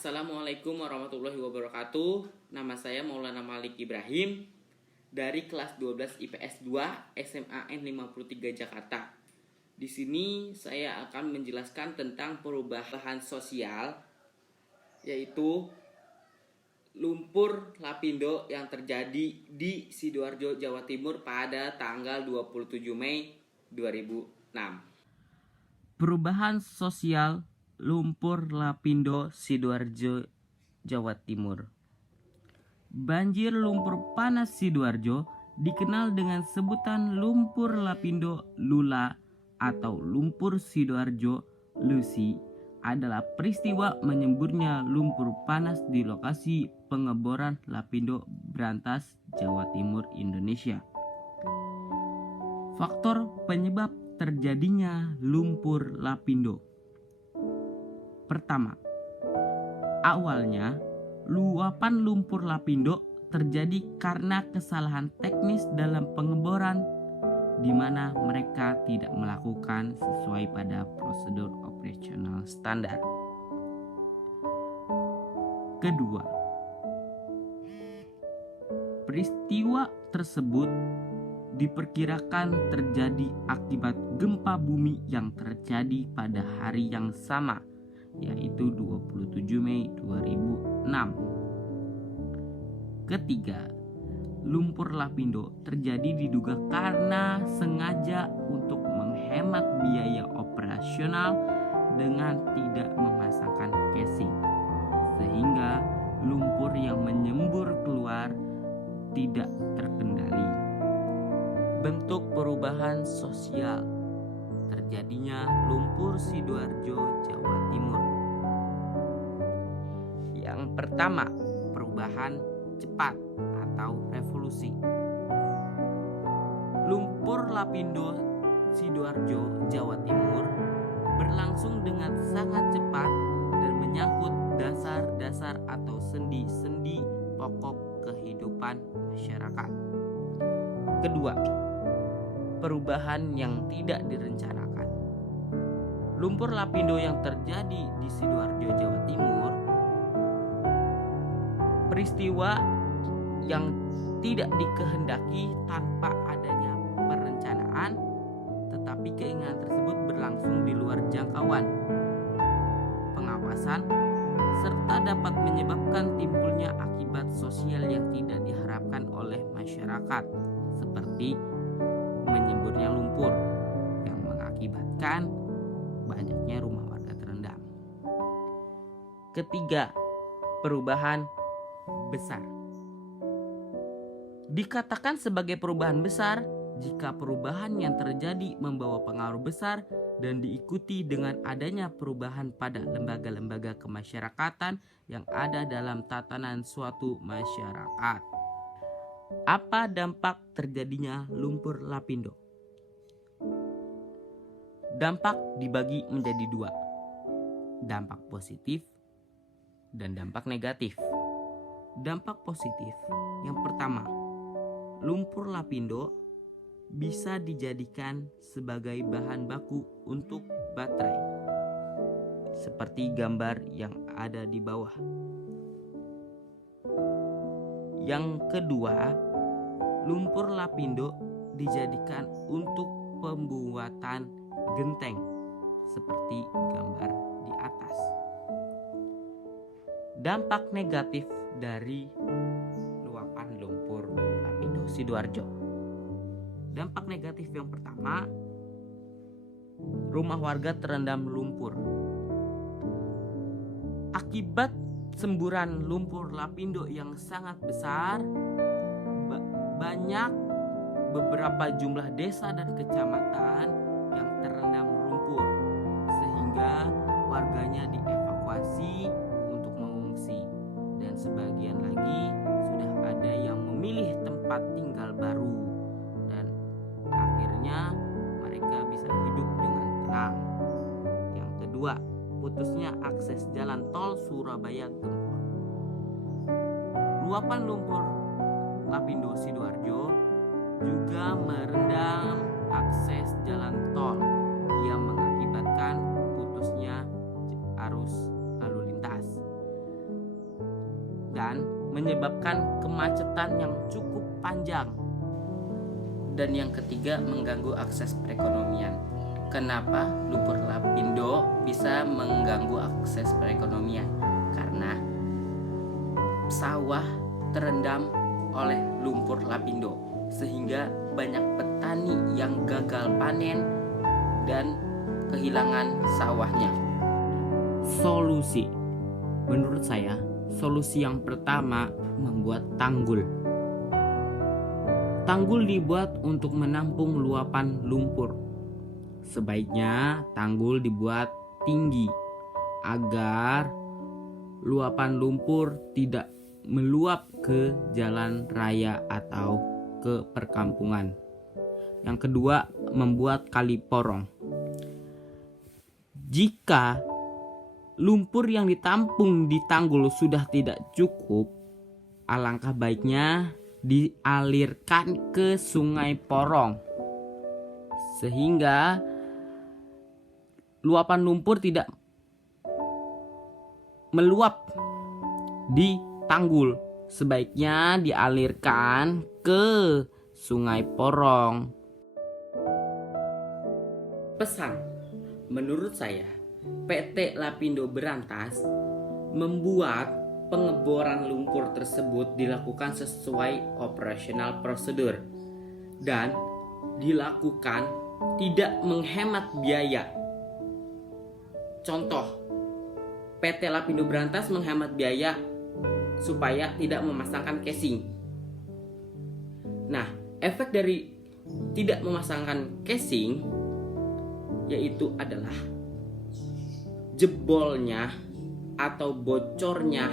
Assalamualaikum warahmatullahi wabarakatuh. Nama saya Maulana Malik Ibrahim dari kelas 12 IPS 2 SMAN 53 Jakarta. Di sini saya akan menjelaskan tentang perubahan sosial, yaitu lumpur lapindo yang terjadi di Sidoarjo, Jawa Timur pada tanggal 27 Mei 2006. Perubahan sosial lumpur lapindo Sidoarjo, Jawa Timur. Banjir lumpur panas Sidoarjo dikenal dengan sebutan lumpur lapindo Lula atau lumpur Sidoarjo Lusi adalah peristiwa menyemburnya lumpur panas di lokasi pengeboran lapindo Brantas, Jawa Timur, Indonesia. Faktor penyebab terjadinya lumpur lapindo. Pertama, awalnya luapan lumpur lapindo terjadi karena kesalahan teknis dalam pengeboran di mana mereka tidak melakukan sesuai pada prosedur operasional standar. Kedua, peristiwa tersebut diperkirakan terjadi akibat gempa bumi yang terjadi pada hari yang sama, yaitu 27 Mei 2006. Ketiga, lumpur lapindo terjadi diduga karena sengaja untuk menghemat biaya operasional dengan tidak memasangkan casing, sehingga lumpur yang menyembur keluar tidak terkendali. Bentuk perubahan sosial terjadinya lumpur Sidoarjo, Jawa Timur. Yang pertama, perubahan cepat atau revolusi. Lumpur lapindo Sidoarjo, Jawa Timur berlangsung dengan sangat cepat dan menyangkut dasar-dasar atau sendi-sendi pokok kehidupan masyarakat. Kedua, perubahan yang tidak direncanakan. Lumpur lapindo yang terjadi di Sidoarjo, Jawa Timur, peristiwa yang tidak dikehendaki tanpa adanya perencanaan, tetapi keinginan tersebut berlangsung di luar jangkauan pengawasan serta dapat menyebabkan timbulnya akibat sosial yang tidak diharapkan oleh masyarakat, seperti menyemburnya lumpur yang mengakibatkan banyaknya rumah warga terendam. Ketiga, perubahan besar. Dikatakan sebagai perubahan besar jika perubahan yang terjadi membawa pengaruh besar dan diikuti dengan adanya perubahan pada lembaga-lembaga kemasyarakatan yang ada dalam tatanan suatu masyarakat. Apa dampak terjadinya lumpur lapindo? Dampak dibagi menjadi dua, dampak positif dan dampak negatif. Dampak positif yang pertama, lumpur lapindo bisa dijadikan sebagai bahan baku untuk baterai, seperti gambar yang ada di bawah. Yang kedua, lumpur lapindo dijadikan untuk pembuatan genteng seperti gambar di atas. Dampak negatif dari luapan lumpur lapindo Sidoarjo. Dampak negatif yang pertama, rumah warga terendam lumpur. Akibat semburan lumpur lapindo yang sangat besar, banyak beberapa jumlah desa dan kecamatan yang terendam lumpur, sehingga warganya dievakuasi untuk mengungsi, dan sebagian lagi sudah ada yang memilih tempat tinggal baru, dan akhirnya mereka bisa hidup dengan tenang. Yang kedua, putusnya akses jalan tol Surabaya-Gempol. Luapan lumpur lapindo Sidoarjo juga merendam akses jalan tol yang mengakibatkan putusnya arus lalu lintas. dan menyebabkan kemacetan yang cukup panjang. Dan yang ketiga, mengganggu akses perekonomian. Kenapa lumpur lapindo bisa mengganggu akses perekonomian? Karena sawah terendam oleh lumpur lapindo, sehingga banyak petani yang gagal panen dan kehilangan sawahnya. Solusi, menurut saya, solusi yang pertama membuat tanggul. Tanggul dibuat untuk menampung luapan lumpur. Sebaiknya tanggul dibuat tinggi agar luapan lumpur tidak meluap ke jalan raya atau ke perkampungan. Yang kedua, membuat kali porong. Jika lumpur yang ditampung di tanggul sudah tidak cukup, alangkah baiknya dialirkan ke sungai porong, sehingga luapan lumpur tidak meluap di tanggul. Sebaiknya dialirkan ke sungai porong. Pesan, menurut saya PT Lapindo Berantas membuat pengeboran lumpur tersebut dilakukan sesuai operasional prosedur dan dilakukan tidak menghemat biaya. Contoh, PT Lapindo Berantas menghemat biaya supaya tidak memasangkan casing. Nah, efek dari tidak memasangkan casing yaitu adalah jebolnya atau bocornya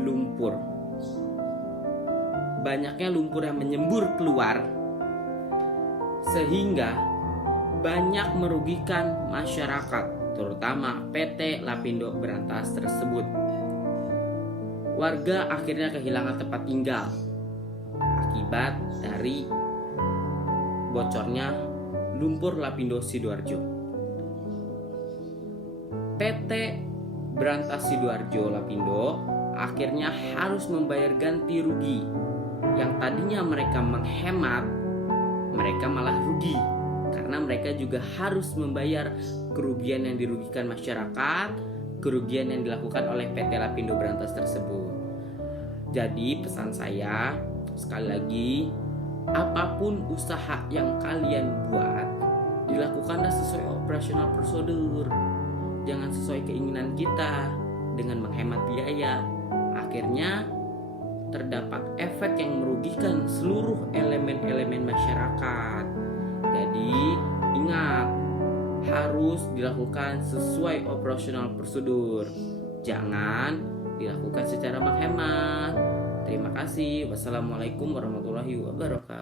lumpur. Banyaknya lumpur yang menyembur keluar, sehingga banyak merugikan masyarakat, terutama PT Lapindo Berantas tersebut. Warga akhirnya kehilangan tempat tinggal akibat dari bocornya lumpur Lapindo Sidoarjo. PT Berantas Sidoarjo Lapindo akhirnya harus membayar ganti rugi. Yang tadinya mereka menghemat, mereka malah rugi karena mereka juga harus membayar kerugian yang dirugikan masyarakat, kerugian yang dilakukan oleh PT Lapindo Berantas tersebut. Jadi pesan saya sekali lagi, apapun usaha yang kalian buat, dilakukanlah sesuai operasional prosedur. Jangan sesuai keinginan kita dengan menghemat biaya. Akhirnya terdapat efek yang merugikan seluruh elemen-elemen masyarakat. Jadi ingat, harus dilakukan sesuai operasional prosedur. Jangan dilakukan secara menghemat. Terima kasih. Wassalamualaikum warahmatullahi wabarakatuh.